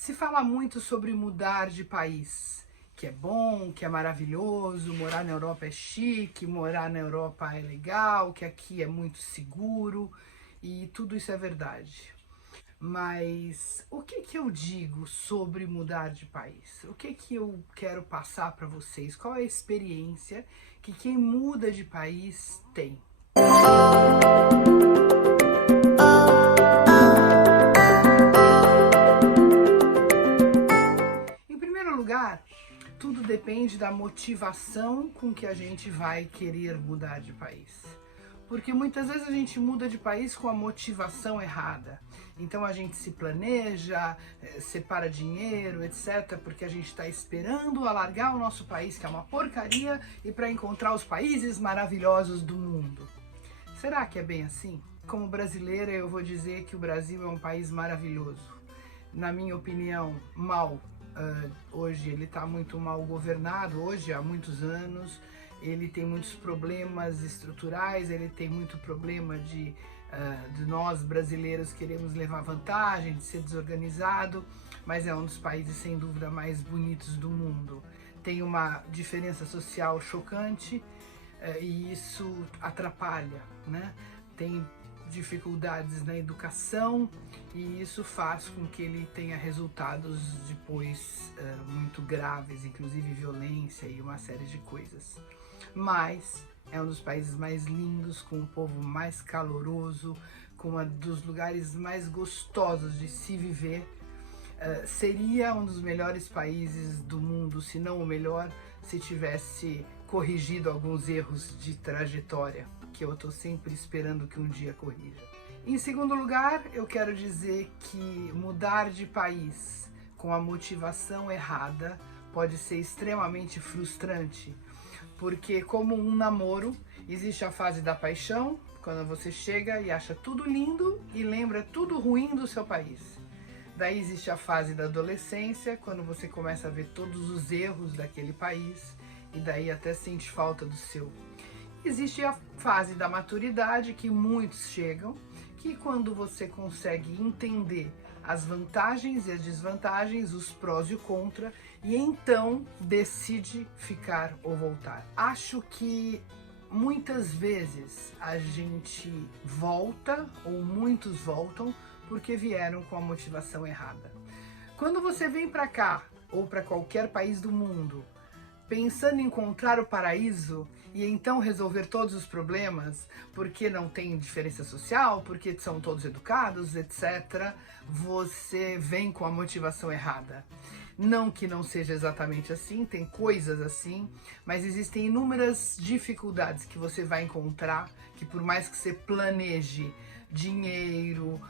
Se fala muito sobre mudar de país, que é bom, que é maravilhoso, morar na Europa é chique, morar na Europa é legal, que aqui é muito seguro e tudo isso é verdade. Mas o que que eu digo sobre mudar de país? O que que eu quero passar para vocês? Qual é a experiência que quem muda de país tem? Em primeiro lugar, tudo depende da motivação com que a gente vai querer mudar de país. Porque muitas vezes a gente muda de país com a motivação errada. Então a gente se planeja, separa dinheiro, etc., porque a gente está esperando alargar o nosso país, que é uma porcaria, e para encontrar os países maravilhosos do mundo. Será que é bem assim? Como brasileira, eu vou dizer que o Brasil é um país maravilhoso. Na minha opinião, mal. Hoje ele está muito mal governado, hoje há muitos anos. Ele tem muitos problemas estruturais, ele tem muito problema de nós brasileiros queremos levar vantagem, de ser desorganizado, mas é um dos países sem dúvida mais bonitos do mundo. Tem uma diferença social chocante e isso atrapalha, né? Tem dificuldades na educação e isso faz com que ele tenha resultados depois muito graves, inclusive violência e uma série de coisas. Mas é um dos países mais lindos, com um povo mais caloroso, com um dos lugares mais gostosos de se viver. Seria um dos melhores países do mundo, se não o melhor, se tivesse corrigido alguns erros de trajetória, que eu estou sempre esperando que um dia corrija. Em segundo lugar, eu quero dizer que mudar de país com a motivação errada pode ser extremamente frustrante, porque como um namoro, existe a fase da paixão, quando você chega e acha tudo lindo e lembra tudo ruim do seu país. Daí existe a fase da adolescência, quando você começa a ver todos os erros daquele país e daí até sente falta do seu. Existe a fase da maturidade, que muitos chegam, que quando você consegue entender as vantagens e as desvantagens, os prós e o contra, e então decide ficar ou voltar. Acho que muitas vezes a gente volta, ou muitos voltam, porque vieram com a motivação errada. Quando você vem para cá, ou para qualquer país do mundo, pensando em encontrar o paraíso e então resolver todos os problemas, porque não tem diferença social, porque são todos educados, etc., você vem com a motivação errada. Não que não seja exatamente assim, tem coisas assim, mas existem inúmeras dificuldades que você vai encontrar, que por mais que você planeje dinheiro,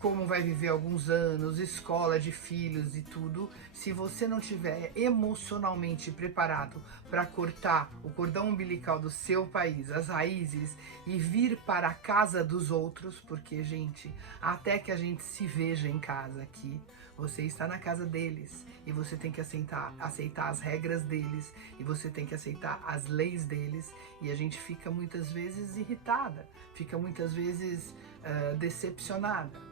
como vai viver alguns anos, escola de filhos e tudo, se você não tiver emocionalmente preparado para cortar o cordão umbilical do seu país, as raízes, e vir para a casa dos outros, porque, gente, até que a gente se veja em casa aqui, você está na casa deles e você tem que aceitar as regras deles e você tem que aceitar as leis deles, e a gente fica muitas vezes irritada, fica muitas vezes decepcionada.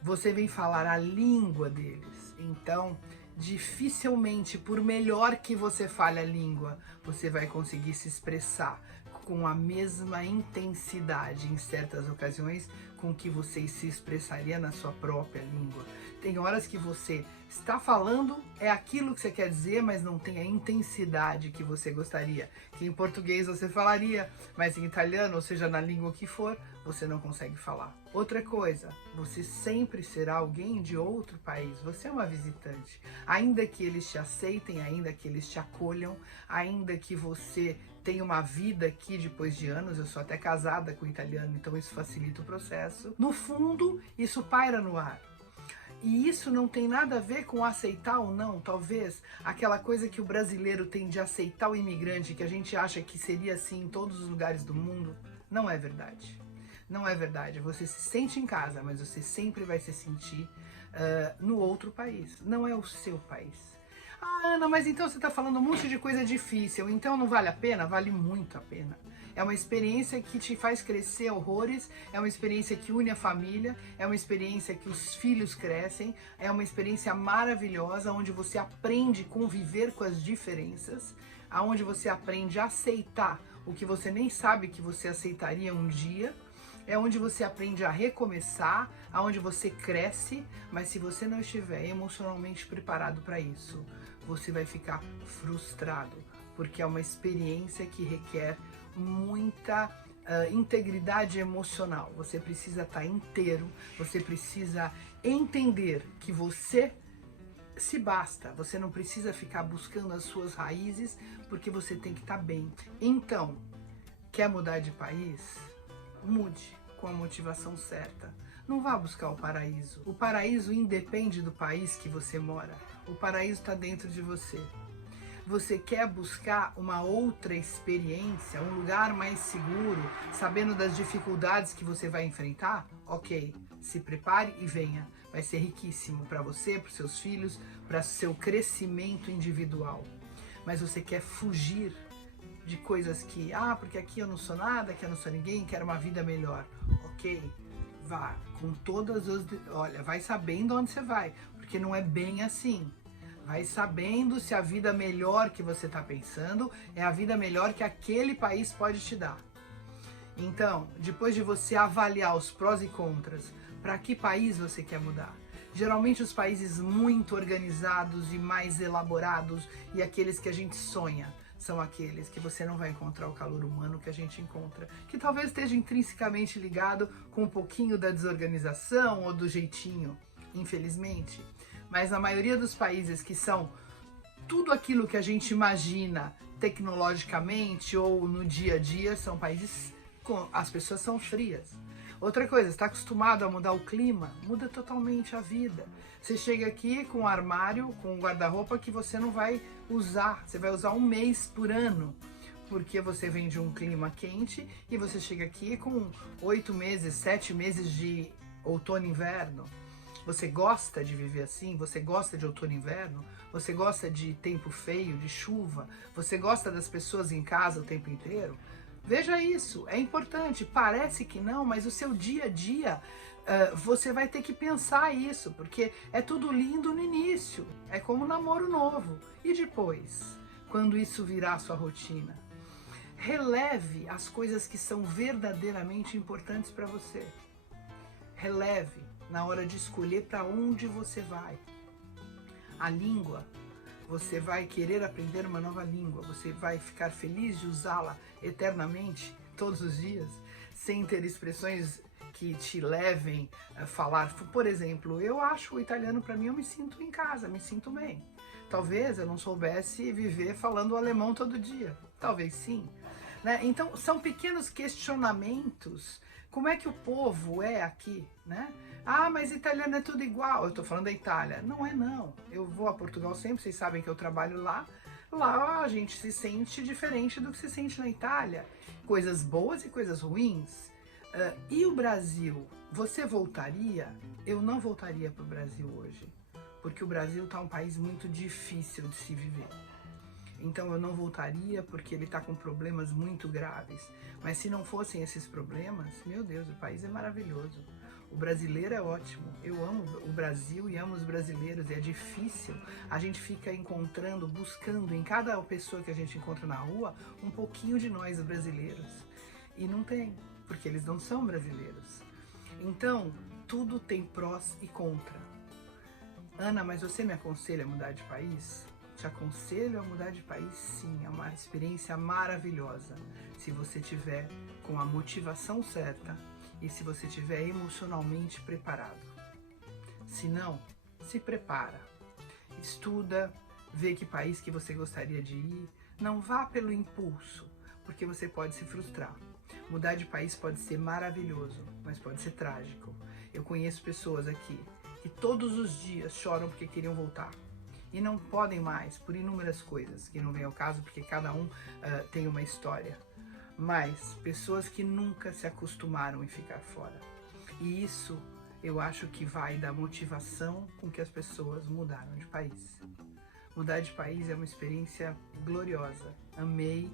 Você vem falar a língua deles, então dificilmente, por melhor que você fale a língua, você vai conseguir se expressar com a mesma intensidade em certas ocasiões com que você se expressaria na sua própria língua. Tem horas que você está falando, é aquilo que você quer dizer, mas não tem a intensidade que você gostaria, que em português você falaria, mas em italiano, ou seja, na língua que for, você não consegue falar. Outra coisa, você sempre será alguém de outro país, você é uma visitante. Ainda que eles te aceitem, ainda que eles te acolham, ainda que você tenha uma vida aqui depois de anos, eu sou até casada com italiano, então isso facilita o processo. No fundo, isso paira no ar. E isso não tem nada a ver com aceitar ou não, talvez aquela coisa que o brasileiro tem de aceitar o imigrante, que a gente acha que seria assim em todos os lugares do mundo, não é verdade. Não é verdade. Você se sente em casa, mas você sempre vai se sentir no outro país. Não é o seu país. Ah, Ana, mas então você está falando um monte de coisa difícil, então não vale a pena? Vale muito a pena. É uma experiência que te faz crescer horrores, é uma experiência que une a família, é uma experiência que os filhos crescem, é uma experiência maravilhosa, onde você aprende a conviver com as diferenças, onde você aprende a aceitar o que você nem sabe que você aceitaria um dia, é onde você aprende a recomeçar, aonde você cresce, mas se você não estiver emocionalmente preparado para isso, você vai ficar frustrado, porque é uma experiência que requer muita integridade emocional. Você precisa estar inteiro, você precisa entender que você se basta, você não precisa ficar buscando as suas raízes, porque você tem que estar bem. Então, quer mudar de país? Mude com a motivação certa. Não vá buscar o paraíso. O paraíso independe do país que você mora. O paraíso está dentro de você. Você quer buscar uma outra experiência, um lugar mais seguro, sabendo das dificuldades que você vai enfrentar? Ok, se prepare e venha. Vai ser riquíssimo para você, para os seus filhos, para seu crescimento individual. Mas você quer fugir de coisas que, porque aqui eu não sou nada, aqui eu não sou ninguém, quero uma vida melhor. Ok, vá com todas as... Olha, vai sabendo onde você vai, porque não é bem assim. Vai sabendo se a vida melhor que você está pensando é a vida melhor que aquele país pode te dar. Então, depois de você avaliar os prós e contras, para que país você quer mudar? Geralmente os países muito organizados e mais elaborados e aqueles que a gente sonha são aqueles que você não vai encontrar o calor humano que a gente encontra, que talvez esteja intrinsecamente ligado com um pouquinho da desorganização ou do jeitinho, infelizmente. Mas na maioria dos países que são tudo aquilo que a gente imagina tecnologicamente ou no dia a dia, são países com as pessoas são frias. Outra coisa, está acostumado a mudar o clima, muda totalmente a vida. Você chega aqui com um armário, com um guarda-roupa que você não vai usar, você vai usar um mês por ano, porque você vem de um clima quente e você chega aqui com 8 meses, 7 meses de outono e inverno. Você gosta de viver assim? Você gosta de outono e inverno? Você gosta de tempo feio, de chuva? Você gosta das pessoas em casa o tempo inteiro? Veja isso, é importante. Parece que não, mas o seu dia a dia você vai ter que pensar isso, porque é tudo lindo no início. É como um namoro novo. E depois, quando isso virar a sua rotina? Releve as coisas que são verdadeiramente importantes para você. Releve na hora de escolher para onde você vai. A língua, você vai querer aprender uma nova língua, você vai ficar feliz de usá-la eternamente, todos os dias, sem ter expressões que te levem a falar. Por exemplo, eu acho o italiano, para mim, eu me sinto em casa, me sinto bem. Talvez eu não soubesse viver falando alemão todo dia, talvez sim. Né? Então, são pequenos questionamentos. Como é que o povo é aqui, né? Mas italiano é tudo igual. Eu tô falando da Itália. Não é, não. Eu vou a Portugal sempre, vocês sabem que eu trabalho lá. Lá a gente se sente diferente do que se sente na Itália. Coisas boas e coisas ruins. E o Brasil? Você voltaria? Eu não voltaria para o Brasil hoje. Porque o Brasil tá um país muito difícil de se viver. Então eu não voltaria porque ele está com problemas muito graves. Mas se não fossem esses problemas, meu Deus, o país é maravilhoso. O brasileiro é ótimo. Eu amo o Brasil e amo os brasileiros. E é difícil. A gente fica encontrando, buscando em cada pessoa que a gente encontra na rua um pouquinho de nós brasileiros. E não tem, porque eles não são brasileiros. Então, tudo tem prós e contra. Ana, mas você me aconselha a mudar de país? Te aconselho a mudar de país, sim, é uma experiência maravilhosa, se você tiver com a motivação certa e se você tiver emocionalmente preparado. Se não, se prepara, estuda, vê que país que você gostaria de ir, não vá pelo impulso, porque você pode se frustrar. Mudar de país pode ser maravilhoso, mas pode ser trágico. Eu conheço pessoas aqui que todos os dias choram porque queriam voltar. E não podem mais, por inúmeras coisas, que não vem ao caso, porque cada um tem uma história. Mas pessoas que nunca se acostumaram em ficar fora. E isso, eu acho que vai da motivação com que as pessoas mudaram de país. Mudar de país é uma experiência gloriosa. Amei,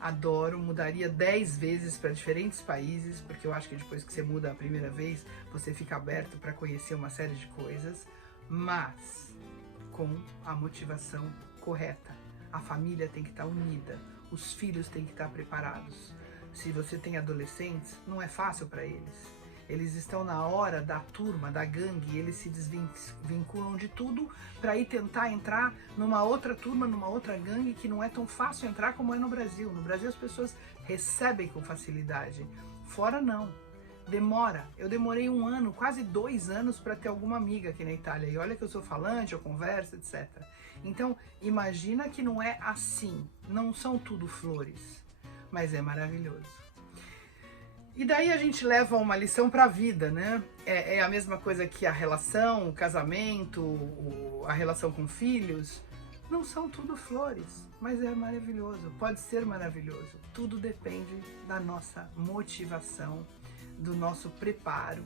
adoro, mudaria 10 vezes para diferentes países, porque eu acho que depois que você muda a primeira vez, você fica aberto para conhecer uma série de coisas, mas com a motivação correta. A família tem que estar unida, os filhos têm que estar preparados. Se você tem adolescentes, não é fácil para eles. Eles estão na hora da turma, da gangue, eles se desvinculam de tudo para ir tentar entrar numa outra turma, numa outra gangue, que não é tão fácil entrar como é no Brasil. No Brasil as pessoas recebem com facilidade. Fora não. Demora. Eu demorei 1 ano, quase 2 anos para ter alguma amiga aqui na Itália. E olha que eu sou falante, eu converso, etc. Então, imagina que não é assim. Não são tudo flores, mas é maravilhoso. E daí a gente leva uma lição para a vida, né? É a mesma coisa que a relação, o casamento, a relação com filhos. Não são tudo flores, mas é maravilhoso, pode ser maravilhoso. Tudo depende da nossa motivação, do nosso preparo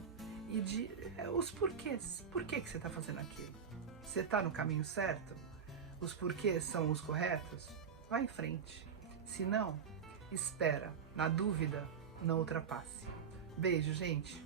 e de os porquês. Por que você está fazendo aquilo? Você está no caminho certo? Os porquês são os corretos? Vai em frente. Se não, espera. Na dúvida, não ultrapasse. Beijo, gente!